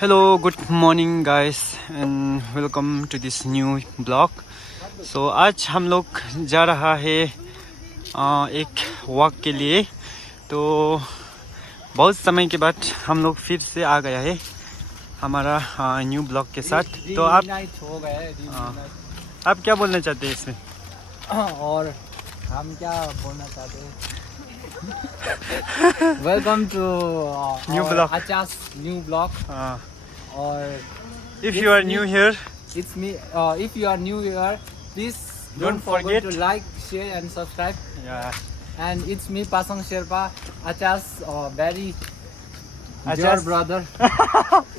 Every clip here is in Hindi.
Hello, good morning guys and welcome to this new blog. So आज हम लोग जा रहा है एक वॉक के लिए. तो बहुत समय के बाद हम लोग फिर से आ गया है हमारा न्यू ब्लॉग के साथ. तो आप क्या बोलना चाहते हैं इसमें? और हम क्या बोलना चाहते हैं? Welcome to new blog. Achas new blog. और If you are new here, it's me. If you are new here, please Don't don't forget forget to like, share and subscribe. yeah, And it's me, Pasang Sherpa, Achas, very dear Achas. brother,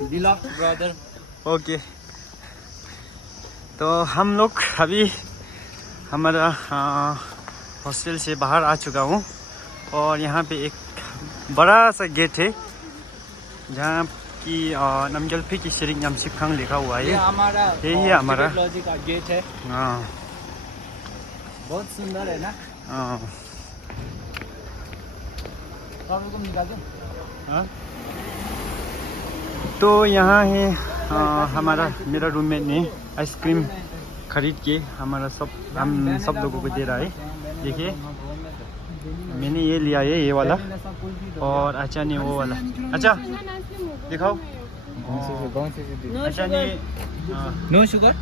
beloved brother. Okay. तो हम लोग अभी हमारा हॉस्टल से बाहर आ चुका हूँ और यहाँ पे एक बड़ा सा गेट है जहाँ की नमजल्फी की शरीक यमशिखांग लिखा हुआ है. ये हमारा यही है हमारा लॉजिक का गेट है. हाँ. बहुत सुंदर है ना. निकाल दो. हाँ. तो यहाँ है हमारा मेरा रूममेट ने आइसक्रीम खरीद के हम सब लोगों को दे रहा है. देखिए मैंने ये लिया है, ये वाला, और अच्छा ने वो वाला. अच्छा दिखाओ. अच्छा ने नो शुगर.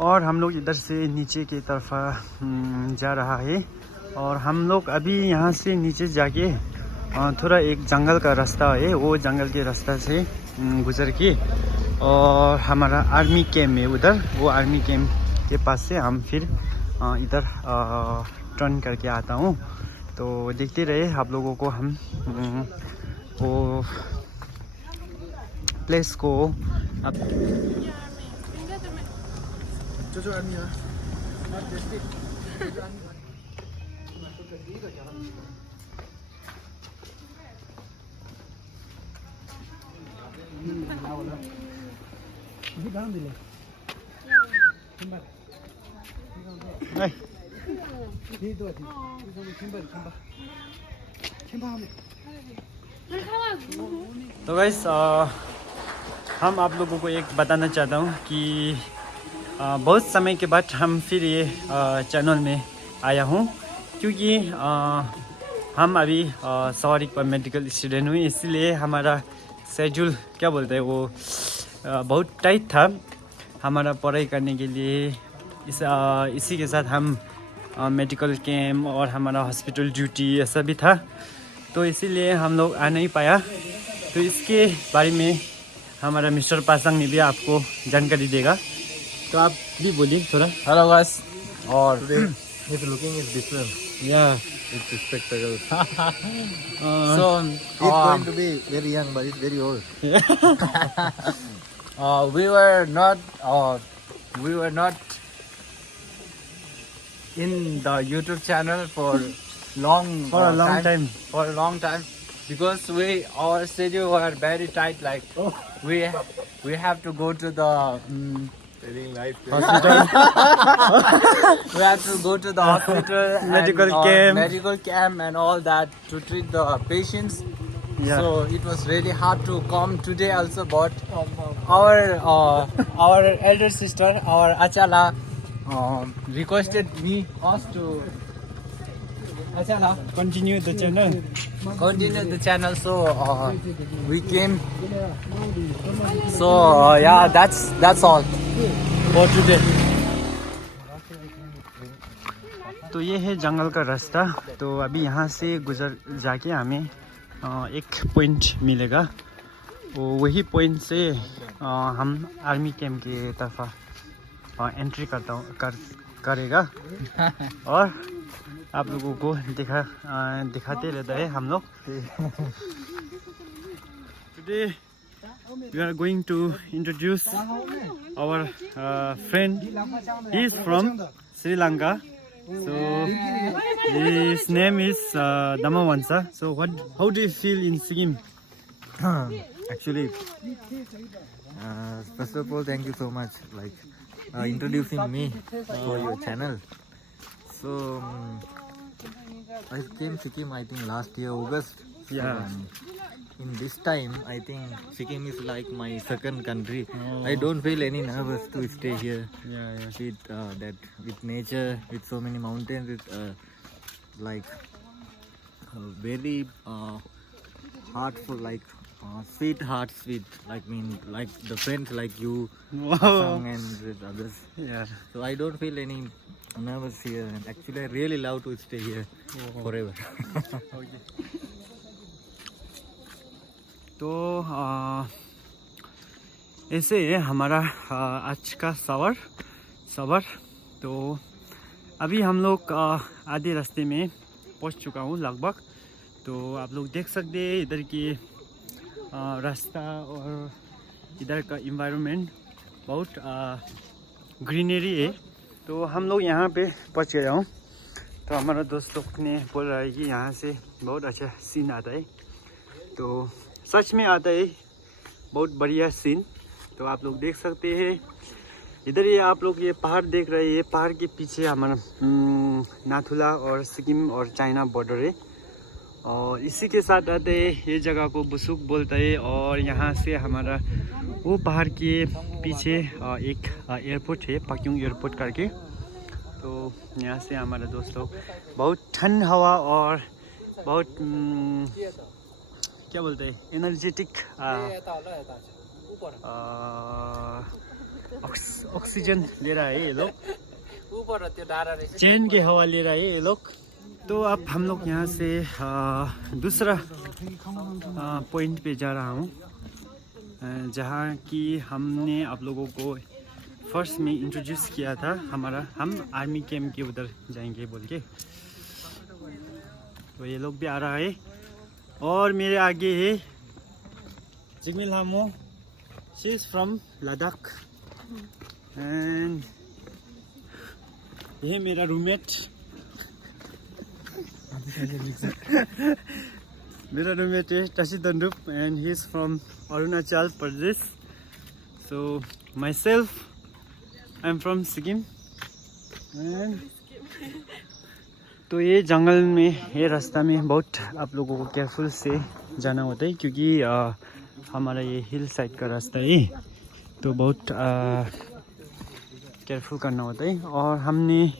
और हम लोग इधर से नीचे की तरफ जा रहा है. और हम लोग अभी यहाँ से नीचे जाके थोड़ा एक जंगल का रास्ता है, वो जंगल के रास्ता से गुजर के और हमारा आर्मी कैम्प है उधर. वो आर्मी कैम्प के पास से हम फिर इधर टर्न करके आता हूँ. तो देखते रहे आप लोगों को हम वो प्लेस को तो गाइस हम आप लोगों को एक बताना चाहता हूँ कि बहुत समय के बाद हम फिर ये चैनल में आया हूँ क्योंकि हम अभी सौरिक पर मेडिकल स्टूडेंट हुई, इसलिए हमारा शेड्यूल क्या बोलते हैं वो बहुत टाइट था हमारा पढ़ाई करने के लिए. इसी के साथ हम मेडिकल कैम्प और हमारा हॉस्पिटल ड्यूटी ऐसा भी था, तो इसीलिए हम लोग आ नहीं पाया. तो इसके बारे में हमारा मिस्टर पासंग ने भी आपको जानकारी देगा, तो आप भी बोलिए थोड़ा. Hello guys. और His looking is different. या It's spectacle. so He's going to be very young, but he's very old. we were not in the YouTube channel for for a long time. For a long time, because our schedule were very tight. Like we have to go to the Living life. Hospital. we have to go to the hospital, Medical and, camp. medical camp, and all that to treat the patients. Yeah. So it was really hard to come today also, but our elder sister, our Achala, requested us to Achala Continue the channel. continue the channel, so we came. So yeah, that's all for today. तो ये है जंगल का रास्ता. तो अभी यहाँ से गुजर जाके हमें एक पॉइंट मिलेगा. वही पॉइंट से हम आर्मी कैंप की तरफ एंट्री करेगा और आप लोगों को दिखाते रहता है हम लोग. Today we are going to introduce our friend. He is from Sri Lanka. So his name is Damawansa. So how do you feel in Sikkim? Actually, first of all, thank you so much. Like introducing me for your channel. So I came Sikkim I think last year August. Yeah. In this time I think Sikkim is like my second country. Oh. I don't feel any nervous to stay here Yeah, yeah. with nature, with so many mountains, with like very heartful, like sweethearts with like the friends like you, Wow. Sang, and with others. Yeah. So I don't feel any nervous here, and actually I really love to stay here forever. तो ऐसे है हमारा आज का सफ़र। तो अभी हम लोग आधे रास्ते में पहुंच चुका हूँ लगभग। तो आप लोग देख सकते हैं इधर की रास्ता और इधर का इन्वायरमेंट बहुत ग्रीनरी है। तो हम लोग यहाँ पे पहुँच गया हूँ। तो हमारा दोस्त लोग ने बोल रहा है कि यहाँ से बहुत अच्छा सीन आता है। तो सच में आता है, बहुत बढ़िया सीन। तो आप लोग देख सकते हैं इधर ये आप लोग ये पहाड़ देख रहे हैं। ये पहाड़ के पीछे हमारा नाथुला और सिक्किम और चाइना बॉर्डर है। और इसी के साथ आते हैं ये जगह को बुसुक बोलता है। और यहाँ से हमारा वो पहाड़ के पीछे एक एयरपोर्ट है, पाक्योंग एयरपोर्ट करके। तो यहाँ से हमारा दोस्त लोग बहुत ठंड हवा और बहुत क्या बोलते हैं एनर्जेटिक ऑक्सीजन ले रहा है ये लोग, चैन की हवा ले रहा है ये लोग। तो अब हम लोग यहाँ से दूसरा पॉइंट पे जा रहा हूँ, जहाँ कि हमने आप लोगों को फर्स्ट में इंट्रोड्यूस किया था। हम आर्मी कैंप के उधर जाएंगे बोल के। तो ये लोग भी आ रहा है। और मेरे आगे है Jigmil Hamo, she is from Ladakh. And ये मेरा रूममेट मेरा रूममेट है Tashi Dandup, and he is from Arunachal Pradesh. So myself I am from Sikkim. तो ये जंगल में, ये रास्ता में बहुत आप लोगों को केयरफुल से जाना होता है, क्योंकि हमारा ये हिल साइड का रास्ता है। तो बहुत केयरफुल करना होता है। और हमने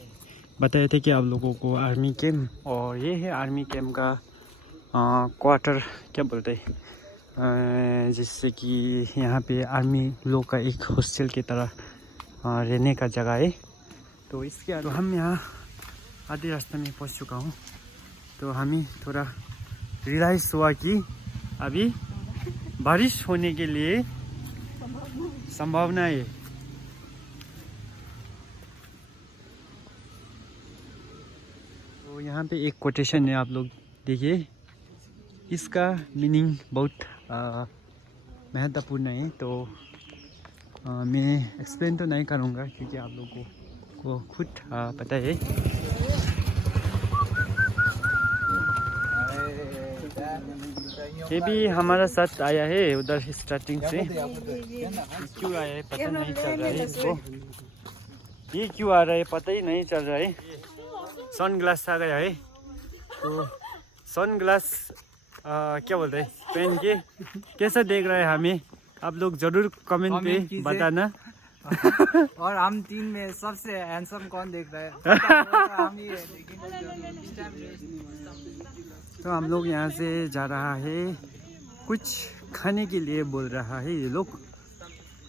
बताया था कि आप लोगों को आर्मी कैंप, और ये है आर्मी कैंप का क्वार्टर क्या बोलते हैं, जिससे कि यहाँ पे आर्मी लोग का एक हॉस्टल की तरह रहने का जगह है। तो इसके तो हम यहाँ आधे रास्ते में पहुँच चुका हूँ। तो हमें थोड़ा रियलाइज़ हुआ कि अभी बारिश होने के लिए संभावना है। तो यहाँ पे एक कोटेशन है, आप लोग देखिए। इसका मीनिंग बहुत महत्वपूर्ण है। तो मैं एक्सप्लेन तो नहीं करूँगा, क्योंकि आप लोगों को खुद पता है। ये भी हमारा साथ आया है उधर स्टार्टिंग से। क्यों आया है पता नहीं चल रहा है इसको, ये क्यों आ रहा है पता ही नहीं चल रहा है। सन ग्लास आ गया है। तो सन ग्लास क्या बोलते हैं पहन के कैसा देख रहा है हमें, आप लोग जरूर कमेंट पे बताना। और हम तीन में सबसे हैंडसम कौन देख रहा है? हम ही है, तो हम लोग यहाँ से जा रहा है, कुछ खाने के लिए बोल रहा है ये लोग।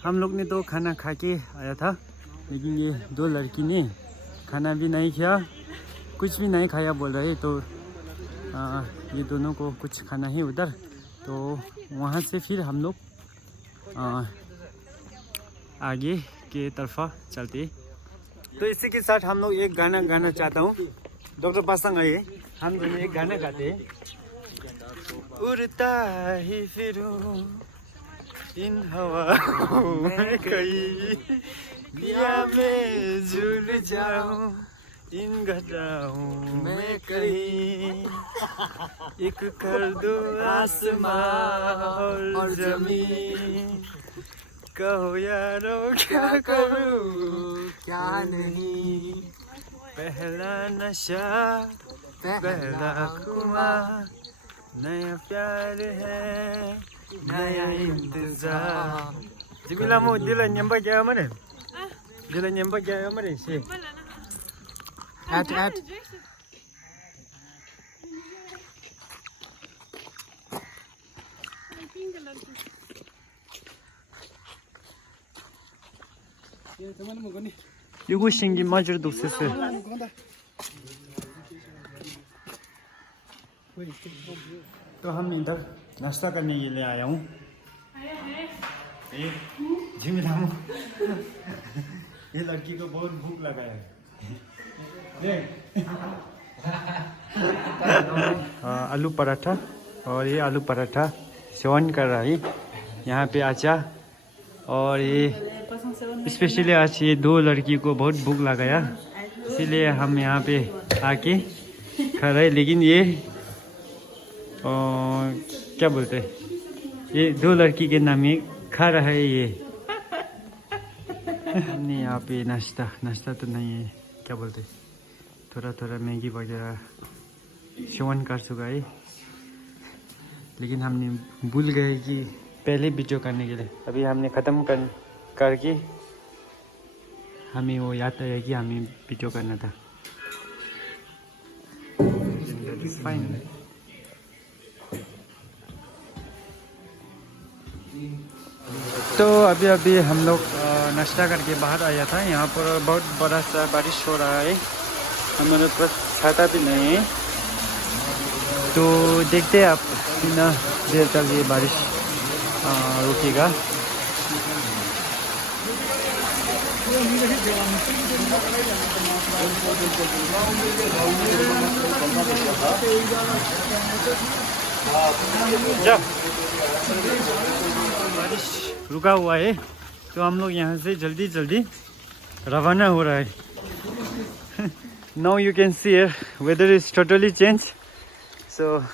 हम लोग ने तो खाना खा के आया था, लेकिन ये दो लड़की ने खाना भी नहीं खाया, कुछ भी नहीं खाया बोल रहे। तो ये दोनों को कुछ खाना है उधर। तो वहाँ से फिर हम लोग आगे के तरफा चलते। तो इसी के साथ हम लोग एक गाना गाना चाहता हूँ। डॉक्टर पासंग आइए, हम दोनों एक गाना गाते हैं। उड़ता ही फिरूं इन हवाओं में कहीं, दिया में झूल जाऊं इन घटाओं में कहीं, एक कर दो आसमां और जमीन, कहो यारो क्या करूं क्या नहीं पहला नशा पहला खुमार नया प्यार है नया इंतजार Jumila mo dila nyamba kaya mana? Dila nyamba kaya mana sih? at Yugo shingi major doksese. तो हम इधर नाश्ता करने के लिए आया हूँ जिमिलामो ये लड़की को बहुत भूख लगा है आलू पराठा और ये आलू पराठा सेवन कर रहा है यहाँ पे अचार और ये स्पेशली आज ये दो लड़की को बहुत भूख लगाया इसीलिए हम यहाँ पे आके खा रहे लेकिन ये क्या बोलते हैं ये दो लड़की के नाम में खा रहा है ये नहीं यहाँ पे नाश्ता तो नहीं है क्या बोलते थोड़ा मैगी वगैरह सेवन कर चुका है लेकिन हमने भूल गए कि पहले वीडियो करने के लिए अभी हमने ख़त्म करके हमें वो याद आया कि हमें वीडियो करना था फाइन तो अभी हम लोग नाश्ता करके बाहर आया था यहाँ पर बहुत बड़ा सा बारिश हो रहा है हमारे पास छाता भी नहीं है तो देखते हैं आप कितना देर तक ये बारिश रुकेगा बारिश रुका हुआ है तो हम लोग यहाँ से जल्दी रवाना हो रहा है Now you can see here weather is totally changed so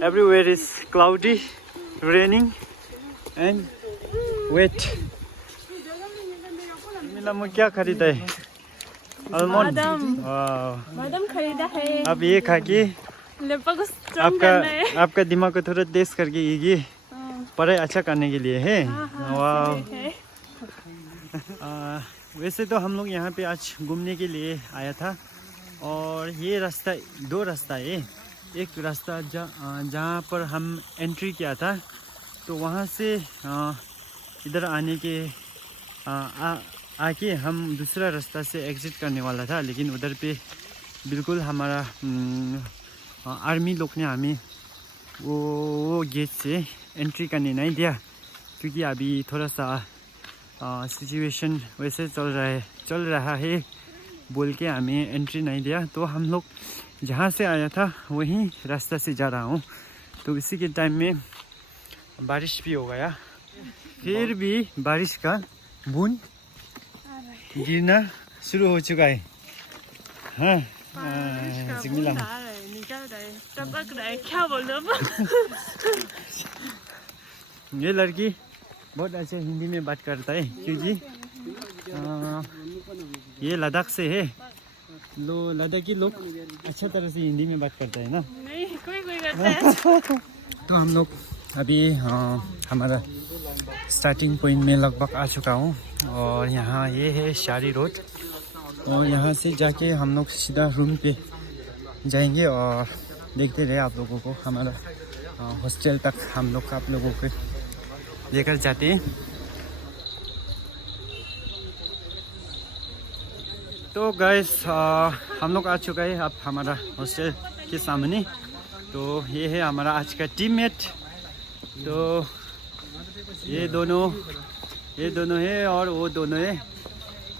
everywhere is cloudy raining and wet मिला क्या खरीदा है आलमंड बादाम खरीदा है अब ये खा के आपका आपका दिमाग को थोड़ा तेज करके ये पढ़ाई अच्छा करने के लिए है वाह वैसे तो हम लोग यहाँ पे आज घूमने के लिए आया था और ये रास्ता दो रास्ता है एक रास्ता जहाँ पर हम एंट्री किया था तो वहाँ से इधर आने के आके हम दूसरा रास्ता से एग्जिट करने वाला था लेकिन उधर पे बिल्कुल हमारा आर्मी लोग ने हमें वो गेट से एंट्री करने नहीं दिया क्योंकि अभी थोड़ा सा सिचुएशन वैसे चल रहा है बोल के हमें एंट्री नहीं दिया तो हम लोग जहाँ से आया था वहीं रास्ता से जा रहा हूँ तो इसी के टाइम में बारिश भी हो गया फिर भी बारिश का बूंद गिरना शुरू हो चुका है हाँ क्या बोलूं ये लड़की बहुत अच्छे हिंदी में बात करता है क्योंकि ये लद्दाख से है लद्दाखी लोग अच्छा तरह से हिंदी में बात करता है ना नहीं कोई करता है तो हम लोग अभी हमारा स्टार्टिंग पॉइंट में लगभग आ चुका हूँ और यहाँ ये है शारी रोड और यहाँ से जाके हम लोग सीधा रूम पे जाएंगे और देखते रहे आप लोगों को हमारा हॉस्टल तक हम लोग आप लोगों को लेकर जाते हैं तो गाइस हम लोग आ चुका है अब हमारा हॉस्टल के सामने तो ये है हमारा आज का टीममेट तो ये दोनों है और वो दोनों है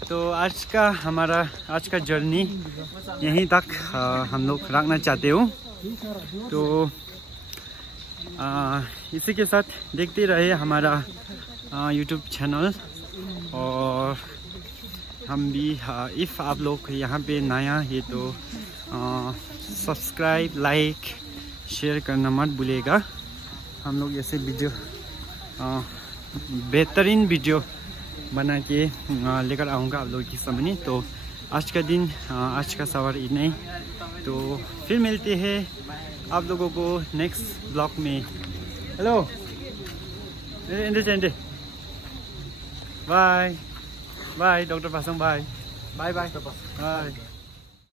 तो आज का जर्नी यहीं तक हम लोग रखना चाहते हो तो इसी के साथ देखते रहे हमारा यूट्यूब चैनल और हम भी इफ़ आप लोग यहाँ पे नया है तो सब्सक्राइब लाइक शेयर करना मत भूलिएगा हम लोग ऐसे वीडियो बेहतरीन वीडियो बना के लेकर आऊँगा आप लोगों के सामने। तो आज का दिन, आज का सवार इतना ही। तो फिर मिलते हैं आप लोगों को नेक्स्ट ब्लॉग में। Hello bye bye doctor Pasang, bye bye bye. Bye.